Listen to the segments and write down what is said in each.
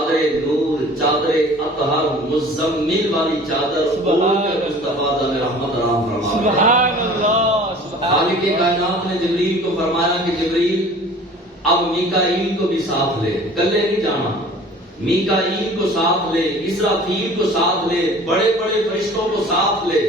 چادر نور، چادر اطہر، مزمل والی چادر مصطفیٰ ذات رحمت رام فرما۔ سبحان اللہ۔ خالق کائنات نے جبریل کو فرمایا کہ جبریل اب میکائیل کو بھی ساتھ لے، کلے نہیں جانا، میکائیل کو ساتھ لے، اسرافیل کو ساتھ لے، بڑے بڑے فرشتوں کو ساتھ لے،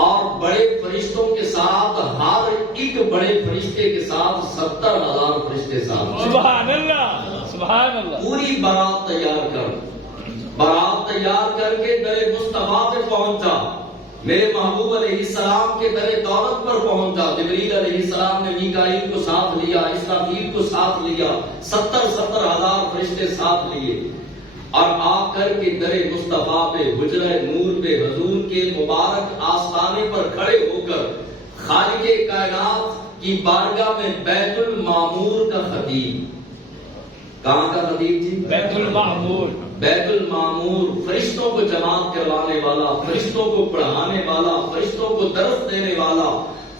اور بڑے فرشتوں کے ساتھ ہر ایک بڑے فرشتے کے ساتھ 70,000 فرشتے ساتھ۔ سبحان اللہ، سبحان اللہ۔ پوری بارات تیار کر، بارات تیار کر کے در مصطفیٰ پہ پہنچا، میرے محبوب علیہ السلام کے در دولت پر پہنچا۔ جبریل علیہ السلام نے میکائیل کو ساتھ لیا، اسرافیل کو ساتھ لیا، 70,000 فرشتے ساتھ لیے، اور آ کر کے در مصطفیٰ پہ، حجرہ نور پہ، حضور کے مبارک آستانے پر کھڑے ہو کر خالق کائنات کی بارگاہ میں بیت المعمور کا خطیب، کہاں کا خطیب جی؟ بیت المعمور۔ بیت المعمور، فرشتوں کو جماعت کروانے والا، فرشتوں کو پڑھانے والا، فرشتوں کو درس دینے والا،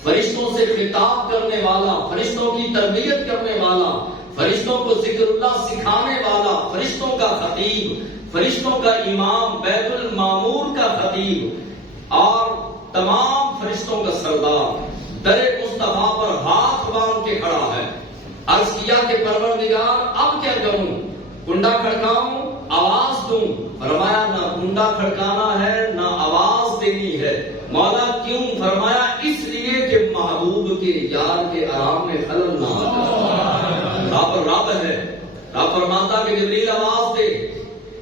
فرشتوں سے خطاب کرنے والا، فرشتوں کی تربیت کرنے والا، فرشتوں کو ذکر اللہ سکھانے والا، فرشتوں کا خطیب، فرشتوں کا امام، بیت المعمور کا خطیب اور تمام فرشتوں کا سردار در مصطفیٰ پر ہاتھ باندھ کے کھڑا ہے۔ عرض کیا کہ پروردگار اب کیا کروں؟ کنڈا کھڑکاؤں، آواز دوں؟ فرمایا نہ کنڈا کھڑکانا ہے نہ آواز دینی ہے۔ مولا کیوں؟ فرمایا اس لیے کہ محبوب کے یار کے آرام میں خلل نہ آ جائے۔ رب ہے، رب فرماتا کہ جبریل آواز دے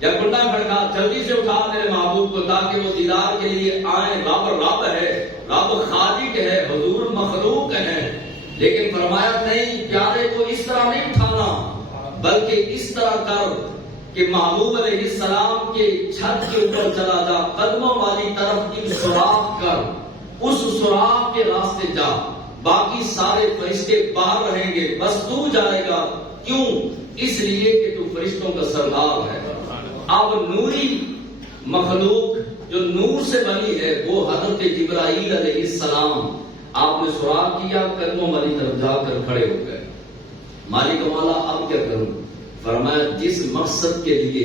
یا کنڈا کھڑکا، جلدی سے اٹھا میرے محبوب کو تاکہ وہ دیدار کے لیے آئیں۔ رب ہے، رب خالق ہے، حضور مخلوق ہے، لیکن فرمایا نہیں، پیارے کو اس طرح نہیں اٹھانا بلکہ اس طرح کر کہ محبوب علیہ السلام کے چھت کے اوپر چلا جا، قدموں والی طرف ایک سوراخ کر، اس سوراخ کے راستے جا، باقی سارے فرشتے باہر رہیں گے، بس تو جائے گا۔ کیوں؟ اس لیے کہ تو فرشتوں کا سردار ہے۔ اب نوری مخلوق جو نور سے بنی ہے وہ حضرت جبرائیل علیہ السلام، آپ نے سوراخ کیا، قدموں والی طرف جا کر کھڑے ہو گئے۔ مالک مولا اب کیا کروں؟ فرمایا جس مقصد کے لیے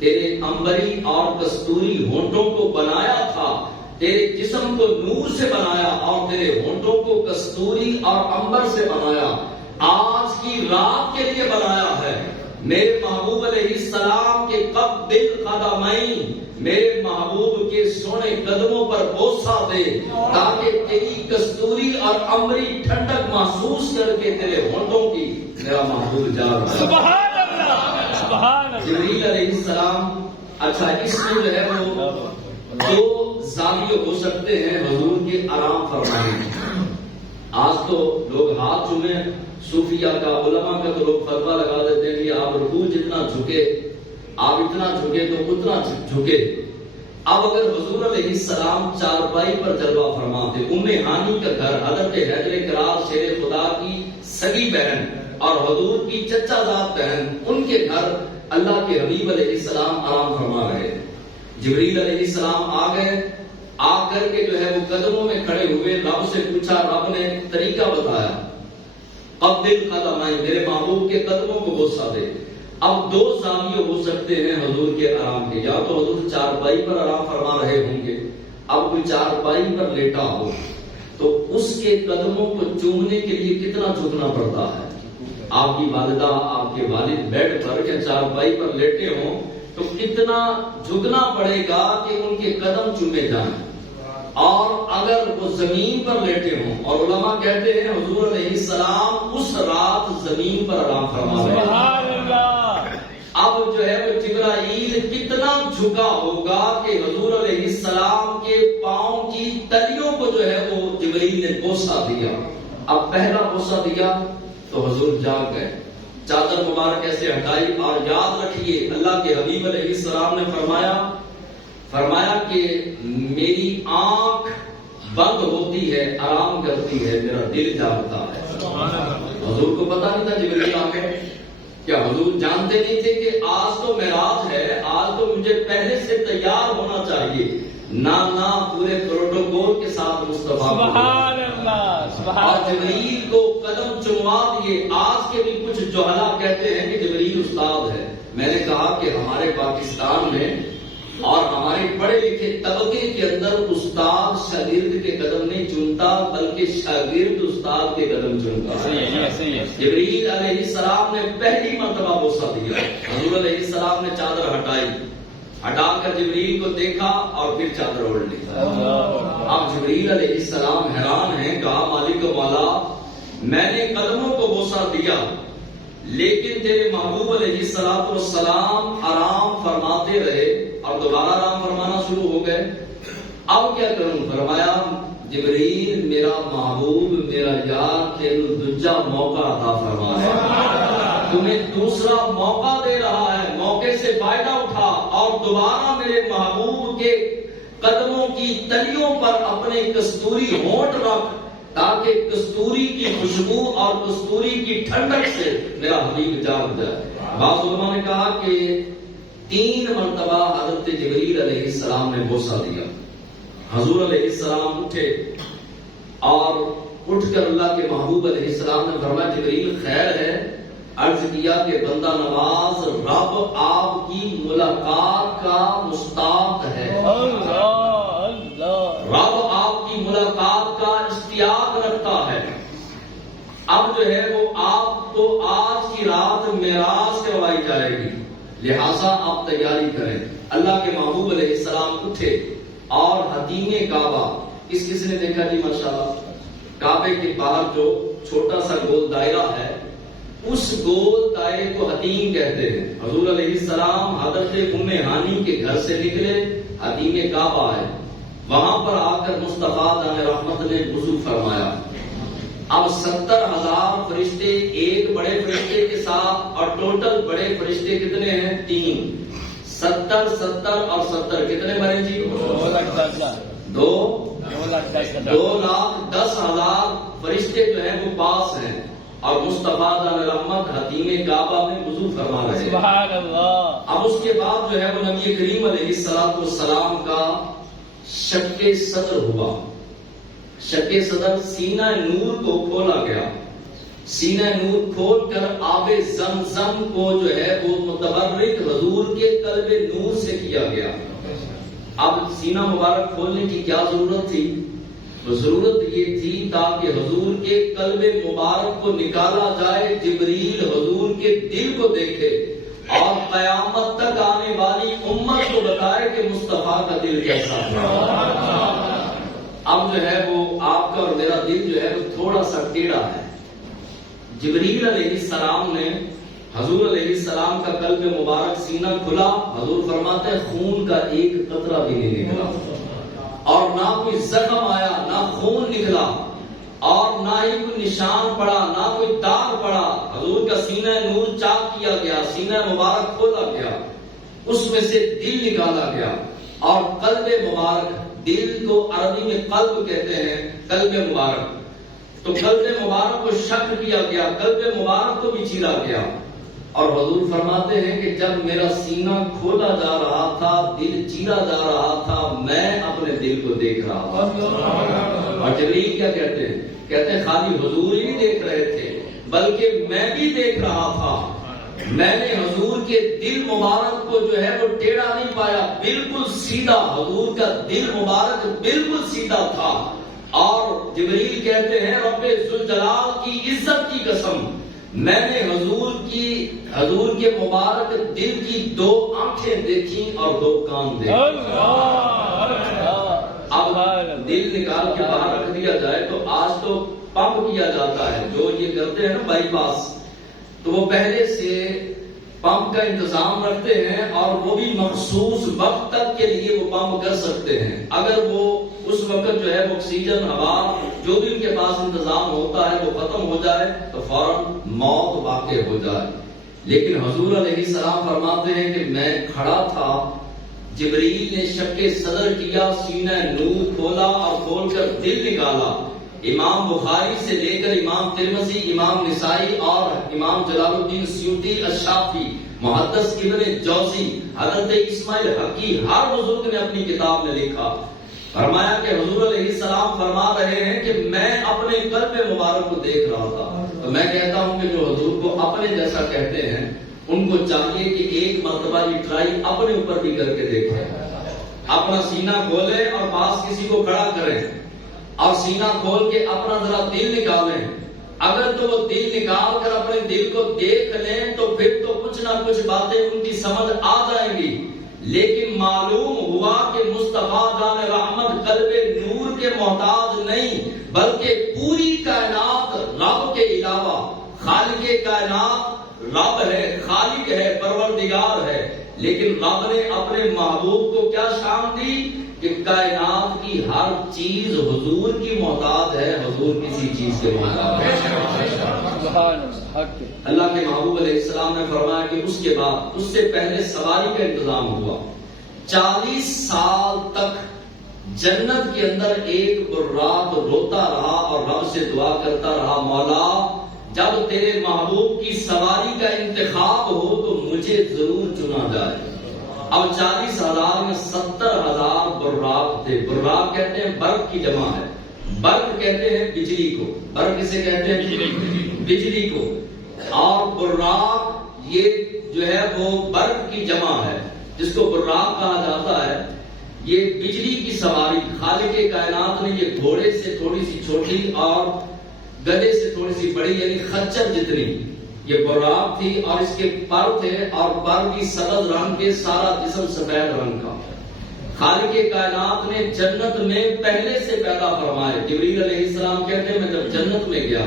تیرے عنبری اور کستوری ہونٹوں کو بنایا تھا، تیرے جسم کو نور سے بنایا اور تیرے ہونٹوں کو کستوری اور عنبر سے بنایا، آج کی رات کے لیے بنایا ہے۔ میرے محبوب علیہ السلام کے قبل قدمین، میرے محبوب کے سونے قدموں پر بوسہ دے تاکہ تیری کستوری اور عنبری ٹھنڈک محسوس کر کے تیرے ہونٹوں کی میرا محبوب جاگ۔ سبحان اللہ، سبحان اللہ۔ جبریل علیہ السلام، اچھا اس میں جو ہے وہ دو زاویے ہو سکتے ہیں حضور کے آرام فرمانے میں۔ آج تو لوگ ہاتھ چومے، صوفیہ کا، علماء کا تو لوگ فتویٰ لگا دیتے ہیں کہ آپ رکوع جتنا جھکے، آپ اتنا جھکے تو اتنا جھکے۔ اب اگر حضور علیہ السلام چارپائی پر جلوہ فرماتے، ام ہانی کا گھر، حضرت حیدر کرار شیر خدا کی سگی بہن اور حضور کی چچا زاد بہن، ان کے گھر اللہ کے حبیب علیہ السلام آرام فرما رہے۔ جبریل علیہ السلام آ گئے، آ کر کے جو ہے وہ قدموں میں کھڑے ہوئے، رب سے پوچھا، رب نے طریقہ بتایا، قبل قدمین، میرے محبوب کے قدموں کو بوسہ دے۔ اب دو زاویے ہو سکتے ہیں حضور کے آرام کے، یا تو حضور چارپائی پر آرام فرما رہے ہوں گے، اب کوئی چارپائی پر لیٹا ہو تو اس کے قدموں کو چومنے کے لیے کتنا جھکنا پڑتا ہے۔ آپ کی والدہ، آپ کے والد بیڈ پر یا چارپائی پر لیٹے ہوں تو کتنا جھکنا پڑے گا کہ ان کے قدم چومے جائیں، اور اگر وہ زمین پر لیٹے ہوں، اور علماء کہتے ہیں حضور علیہ السلام اس رات زمین پر آرام فرما رہے ہیں۔ اب جو ہے وہ جبرائیل کتنا جھکا ہوگا کہ حضور علیہ السلام کے پاؤں کی تلیوں کو جو ہے وہ جبرائیل نے بوسہ دیا۔ اب پہلا بوسہ دیا تو حضور جاگ گئے، چادر مبارک ایسے ہٹائی، اور یاد رکھیے اللہ کے حبیب علیہ السلام نے فرمایا کہ میری آنکھ بند ہوتی ہے، آرام کرتی ہے، میرا دل جاگتا ہے۔ حضور کو پتا نہیں تھا جبریل آ گئے؟ کیا حضور جانتے نہیں تھے کہ آج تو معراج ہے، آج تو مجھے پہلے سے تیار ہونا چاہیے؟ نہ پورے پروٹوکول کے ساتھ مصطفیٰ سبحان اللہ، اور جبریل کو قدم چموا دیے۔ آج کے بھی کچھ جہلا کہتے ہیں کہ جبریل استاد ہے، میں نے کہا کہ ہمارے پاکستان میں اور ہمارے پڑھے لکھے طبقے کے اندر استاد شاگرد کے قدم نہیں چنتا بلکہ شاگرد استاد کے قدم چنتا ہے۔ جبریل علیہ السلام نے پہلی مرتبہ بوسہ دیا، حضور علیہ السلام نے چادر ہٹا کر جبریل کو دیکھا اور پھر چادر اوڑھ لی۔ اب جبریل علیہ السلام حیران ہیں، کہا مالک و مولا میں نے قدموں کو بوسہ دیا لیکن تیرے محبوب علیہ السلام آرام فرماتے رہے اور دوبارہ آرام فرمانا شروع ہو گئے، اب کیا کروں؟ فرمایا جبریل میرا محبوب میرا یار تینوں دوجا موقع عطا فرما ہے، تمہیں دوسرا موقع دے رہا ہے، موقع سے فائدہ اٹھا اور دوبارہ میرے محبوب کے قدموں کی تلیوں پر اپنے کستوری ہونٹ رکھ تاکہ کستوری کی خوشبو اور کستوری کی ٹھنڈک سے میرا حبیب جاگ جائے۔ بعض علماء نے کہا کہ 3 مرتبہ حضرت جبریل علیہ السلام نے بوسہ دیا۔ حضور علیہ السلام اٹھے اور اٹھ کر اللہ کے محبوب علیہ السلام نے فرمایا جبریل خیر ہے؟ عرض کیا کہ بندہ نواز رب آپ کی ملاقات کا مشتاق ہے، رب آپ کی ملاقات کا اشتیاق رکھتا ہے، اب جو ہے وہ آپ کو آج کی رات معراج کروائی جائے گی، لہذا آپ تیاری کریں۔ اللہ کے محبوب علیہ السلام اٹھے اور حتیم کعبہ، کس نے دیکھا جی ماشاءاللہ؟ کعبے کے باہر جو چھوٹا سا گول دائرہ ہے اس گول دائرے کو حتیم کہتے ہیں۔ حضور علیہ السلام حضرت ام ہانی کے گھر سے نکلے، حتیم کعبہ آئے، وہاں پر آ کر مصطفیٰ جان رحمت نے وضو فرمایا۔ اب 70,000 فرشتے ایک بڑے فرشتے کے ساتھ، اور ٹوٹل بڑے فرشتے کتنے ہیں؟ 3، 70 اور 70 کتنے بنے جی؟ 2,10,000 فرشتے جو ہیں وہ پاس ہیں، اور مصطفیٰ جان رحمت حتیم کعبہ میں وضو فرما رہے ہیں۔ سبحان اللہ۔ اب اس کے بعد جو ہے وہ نبی کریم علیہ السلام کا شق صدر ہوا۔ شق صدر سینہ نور کو کھولا گیا، سینہ نور کھول کر آب زمزم کو جو ہے وہ متبرک حضور کے قلب نور سے کیا گیا۔ اب سینہ مبارک کھولنے کی کیا ضرورت تھی؟ ضرورت یہ تھی تاکہ حضور کے قلب مبارک کو نکالا جائے، جبریل حضور کے دل کو دیکھے اور قیامت تک آنے والی امت کو بتائے کہ مصطفیٰ کا دل کیسا ہے۔ اب جو ہے وہ آپ کا اور میرا دل جو ہے وہ تھوڑا سا ٹیڑھا ہے۔ جبریل علیہ السلام نے حضور علیہ السلام کا قلب مبارک سینہ کھلا، حضور فرماتے ہیں خون کا ایک قطرہ بھی نہیں نکلا، اور نہ کوئی زخم آیا، نہ خون نکلا، اور نہ ہی کوئی نشان پڑا، نہ کوئی داغ پڑا۔ حضور کا سینہ نور چاک کیا گیا، سینہ مبارک کھولا گیا، اس میں سے دل نکالا گیا، اور قلب مبارک، دل کو عربی میں قلب کہتے ہیں، قلب مبارک، تو قلب مبارک کو شق کیا گیا، قلب مبارک کو بھی چیرا گیا۔ اور حضور فرماتے ہیں کہ جب میرا سینہ کھولا جا رہا تھا، دل چیرا جا رہا تھا، میں اپنے دل کو دیکھ رہا تھا۔ اور جبریل کیا کہتے ہیں؟ کہتے ہیں خالی حضور ہی نہیں دیکھ رہے تھے بلکہ میں بھی دیکھ رہا تھا۔ میں نے حضور کے دل مبارک کو جو ہے وہ ٹیڑھا نہیں پایا، بالکل سیدھا، حضور کا دل مبارک بالکل سیدھا تھا۔ اور جبریل کہتے ہیں رب ذوالجلال کی عزت کی قسم، میں نے حضور کے مبارک دل کی 2 آنکھیں دیکھی اور 2 کان دیکھے۔ اب دل نکال کے باہر رکھ دیا جائے تو آج تو پمپ کیا جاتا ہے، جو یہ کرتے ہیں نا بائی پاس، تو وہ پہلے سے پمپ کا انتظام رکھتے ہیں اور وہ بھی مخصوص وقت تک کے لیے وہ پمپ کر سکتے ہیں۔ اگر وہ اس وقت جو ہے آکسیجن، ہوا، جو بھی ان کے پاس انتظام ہوتا ہے وہ ختم ہو جائے تو فوراً موت واقع ہو جائے۔ لیکن حضور علیہ السلام فرماتے ہیں کہ میں کھڑا تھا، جبریل نے شق صدر کیا، سینہ نور کھولا اور کھول کر دل نکالا۔ امام بخاری سے لے کر امام ترمذی، امام نسائی اور امام جلال الدین سیوطی الشافعی، محدث ابن جوزی، حضرت اسماعیل حقی، ہر بزرگ نے اپنی کتاب میں لکھا، فرمایا کہ حضور علیہ السلام فرما رہے ہیں کہ میں اپنے قلب مبارک کو دیکھ رہا تھا۔ تو میں کہتا ہوں کہ جو حضور کو اپنے جیسا کہتے ہیں ان کو چاہیے کہ ایک مرتبہ یہ ٹرائی اپنے اوپر بھی کر کے دیکھیں. اپنا سینہ کھولیں اور پاس کسی کو کھڑا کریں اور سینہ کھول کے اپنا ذرا دل نکالیں. اگر تو وہ دل نکال کر اپنے دل کو دیکھ لیں تو پھر تو کچھ نہ کچھ باتیں ان کی سمجھ آ جائیں گی. لیکن معلوم ہوا کہ مصطفیٰ جان رحمت قلب نور کے محتاج نہیں، بلکہ پوری کائنات رب کے علاوہ خالق کائنات رب ہے، خالق ہے، پروردگار ہے. لیکن رب نے اپنے محبوب کو کیا شان دی کہ کائنات کی ہر چیز حضور کی محتاج ہے، حضور کسی چیز کے محتاج ہے. اللہ کے محبوب علیہ السلام نے فرمایا کہ اس کے بعد اس سے پہلے سواری کا انتظام ہوا. 40 سال تک جنت کے اندر ایک رات روتا رہا اور رب سے دعا کرتا رہا، مولا جب تیرے محبوب کی سواری کا انتخاب ہو تو مجھے ضرور چنا جائے. اب 40,000 میں 70,000 براق تھے. براق کہتے ہیں برق کی جمع ہے. برق کہتے ہیں بجلی کو. برق کسے کہتے ہیں؟ بجلی کو. اور براق یہ جو ہے وہ برق کی جمع ہے جس کو براق کہا جاتا ہے. یہ بجلی کی سواری خالق کائنات نے یہ گھوڑے سے تھوڑی سی چھوٹی اور گدھے سے تھوڑی سی بڑی یعنی خچر جتنی یہ براق تھی اور اس کے پر تھے اور پر بھی سبز رنگ کے، سارا جسم سفید رنگ کا. خالق کائنات نے جنت میں پہلے سے پیدا فرمائے. جبریل علیہ السلام کہتے ہیں میں جب جنت میں گیا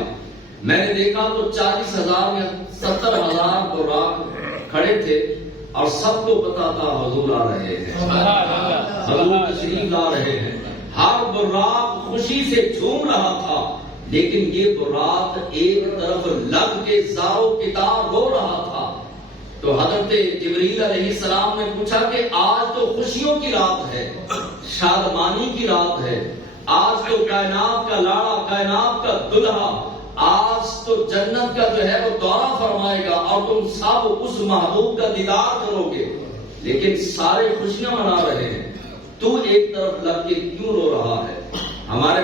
میں نے دیکھا تو 40,000 یا 70,000 براق کھڑے تھے اور سب کو پتا تھا حضور آ رہے ہیں، حضور تشریف لا رہے ہیں. ہر براق خوشی سے جھوم رہا تھا، لیکن یہ براق ایک طرف لگ کے زارو کتاب رو رہا تھا. تو حضرت جبریل علیہ السلام نے پوچھا کہ آج تو خوشیوں کی رات ہے، شادمانی کی رات ہے، آج تو کائنات کا لاڑا، کائنات کا دلہا آج تو جنت کا جو ہے وہ دورہ فرمائے گا اور تم سب اس محبوب کا دیدار کرو گے، لیکن سارے خوشیاں منا رہے ہیں، تو ایک طرف لگ کے کیوں رو رہا ہے؟ ہمارے